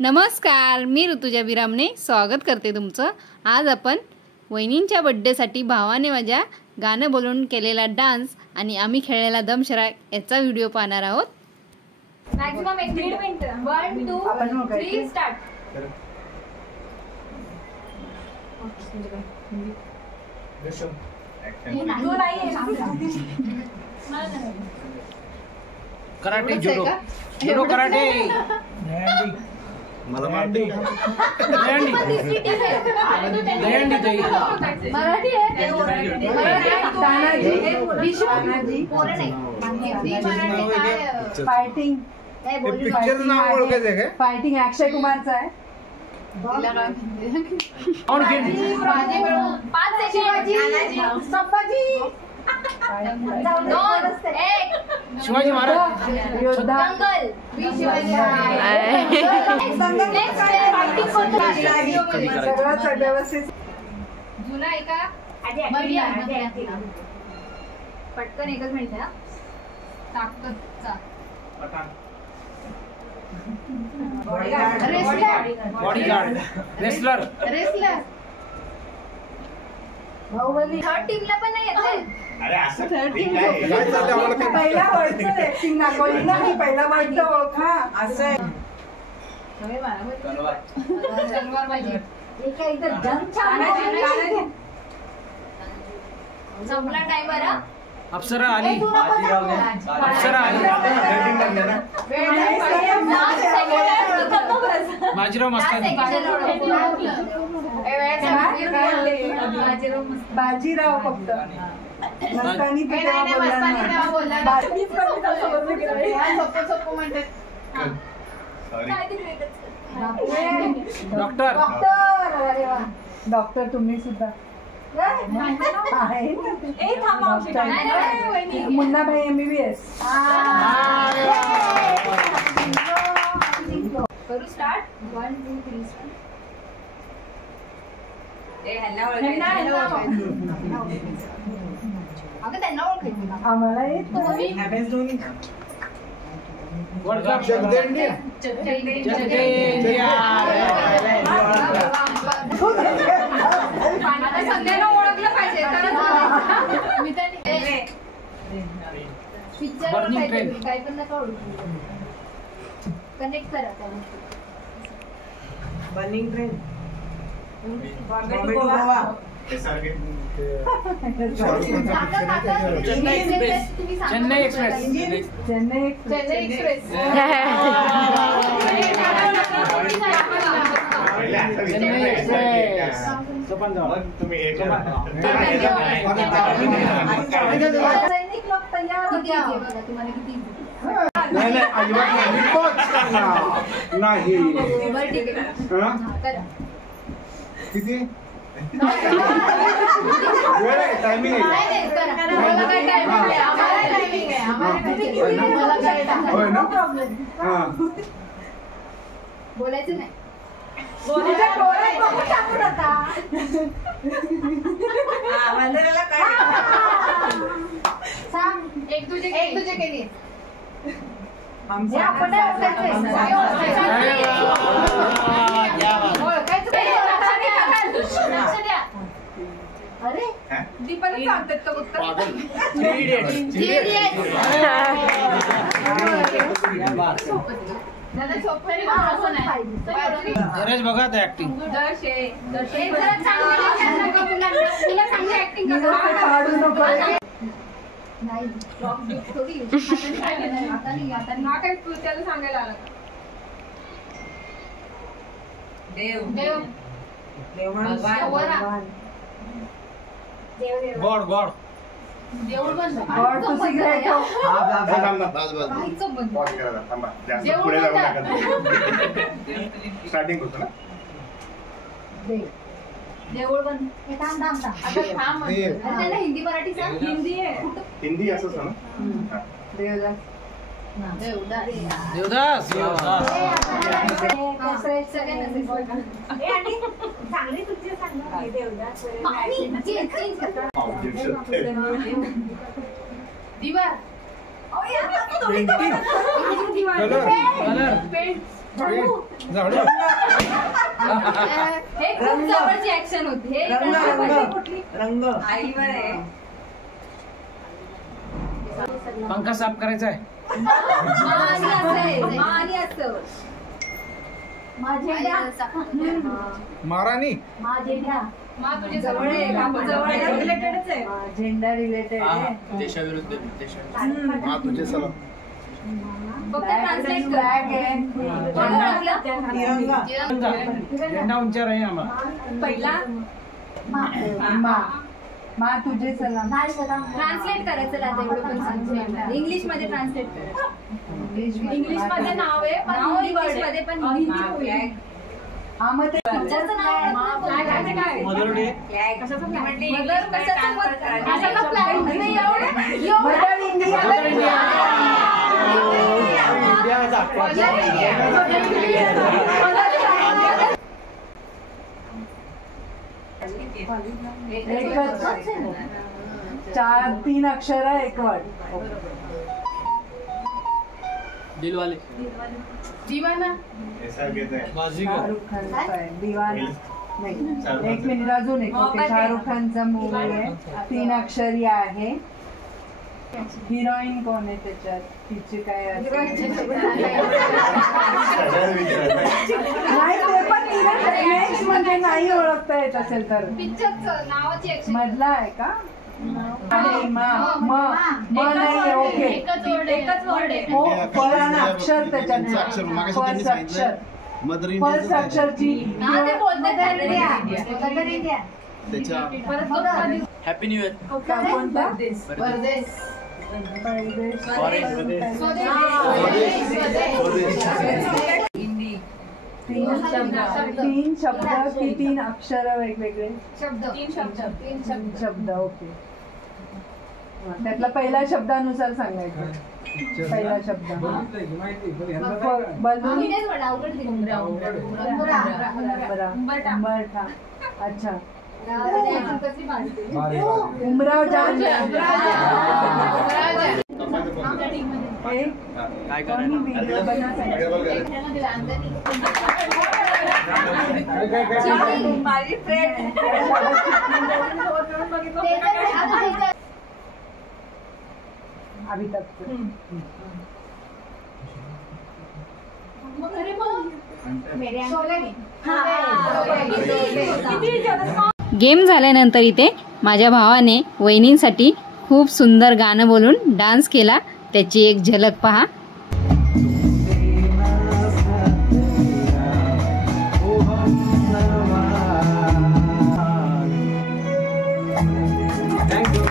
नमस्कार, मी ऋतुजा बिरामने स्वागत करते तुमचं। आज आपण वहिनींच्या बर्थडेसाठी भावाने माझ्या गाणं बोलून केलेला डान्स आणि आम्ही खेळलेला दमशराय याचा व्हिडिओ पाहणार आहोत। Maximum 1 minute 1 2 3 start. कराटे जुडो जुडो कराटे मला मारती दयांडी मराठी आहे तानाजी विश्वनाजी फायटिंग पिक्चर नाव ओळखायचं काय? फायटिंग अक्षय कुमारचा आहे। और गेम 5 सेकंड संभाजी 2 1 शिवाजी महाराज योद्धा दंगल सगळं व्यवस्थित जुना आहे का पटकन एकच मिनिट आहे ताकदचा बॉडीगार्ड रेसलर बाहुबली थर्ड टीमला पण नाही येत अरे असं टीम काय पहिला वर्डचं ऍक्टिंग दाखवली ना मी पहिला वर्ड ओळखा असं आहे। तलवार पाहिजे एका इथं जंग छान आहे। संपला टाइमर अप्सरा आली अप्सरा आली बाजीराव मस्तानी बाजीराव फक्त मस्तानी डॉक्टर डॉक्टर तुम्ही सुद्धा मुन्ना भाई MBBS करू स्टार्ट 1 2 3 अगं त्यांना ओळखायचं आम्हाला येत वर्ल्ड कप जगदे इंडिया आता सगळ्यांना ओळखलं पाहिजे पिक्चर काय पण नका ओळखू कनेक्ट करा त्या burning train Chennai express Chennai express तुम्ही सैनिक लोक तयार होते बघा तुम्हाला किती नाही अजिबात नाही ठीक आहे करा किती वेळ आहे टायमिंग आहे होय ना बोलायचं नाही एक तुझे केली अरे दीपाला सांगतात का उत्तर दादा सोपं गरज बघा त्या ऍक्टिंग नाही थोडी आता काय त्याला सांगायला आला देव गॉड गॉड देऊळ बंद स्टार्टिंग होतो ना देऊळ बंद त्याला हिंदी मराठी सांग हिंदी असं सांग देवदास चांगली तुझी सांग देवदास दिवा कलर झाडू हे खूप जवळची ऍक्शन होती. हे रंग रंग कुठली? रंग आईवर आहे. पंखा साफ करायचा आहे. आणि असं आहे. आणि असं. महाराणी मा तुझे जवळ आहे. काकू जवळ आहे. रिलेटेडच आहे. झेंडा रिलेटेड आहे. देशाविरुद्ध तुझे सलाम. फक्त ट्रान्सलेट कर. फ्लॅग आहे. तिरंगा झेंडा उंचार आहे आम्हाला. पहिला मा तुझे सलाम. ट्रान्सलेट करायचं आता एवढं पण सांगते. इंग्लिश मध्ये ट्रान्सलेट कर. इंग्लिश मध्ये नाव आहे पण इंग्लिश मध्ये पण हिंदी. हा मग ते तुमच्याचं नाव फ्लॅग काय? Mother day. कशाचं फ्लॅग? मदर कशाचं कशाचं फ्लॅग? नाही एवढं मदर इंडिया. चार 3 अक्षर एक वर्ड. दिलवाले. शाहरुख खानचा आहे. दिवाना नाही. एक मिनिट अजून एक. ओके, शाहरुख खानचा मूवी आहे. 3 अक्षरी आहे. हिरोईन कोण आहे त्याच्यात? तिची काय असेल? नाही ते पण नेक्स्ट म्हणजे नाही ओळखता येत असेल तर पिक्चरचं नावाची ऍक्शन. मधला आहे का? नाही नाही. ओके, एकच वर्ड आहे. हो फर्स्ट अक्षर त्याच्यात. फर्स्ट अक्षर फर्स्ट अक्षरची हा ते बोलतात हॅपी न्यू इयर. कोणता? तीन शब्द की 3 अक्षर वेगवेगळे शब्द. ओके, त्यातला पहिल्या शब्दानुसार सांगायचं. पहिला शब्द बलून. उंबरठा. अच्छा, उमराव जान. काय व्हिडिओ माझी फ्रेंड. अभी तक गेम झाल्यानंतर इथे माझ्या भावाने वहिनींसाठी खूप सुंदर गाणं बोलून डान्स केला. त्याची एक झलक पहा. थँक्यू.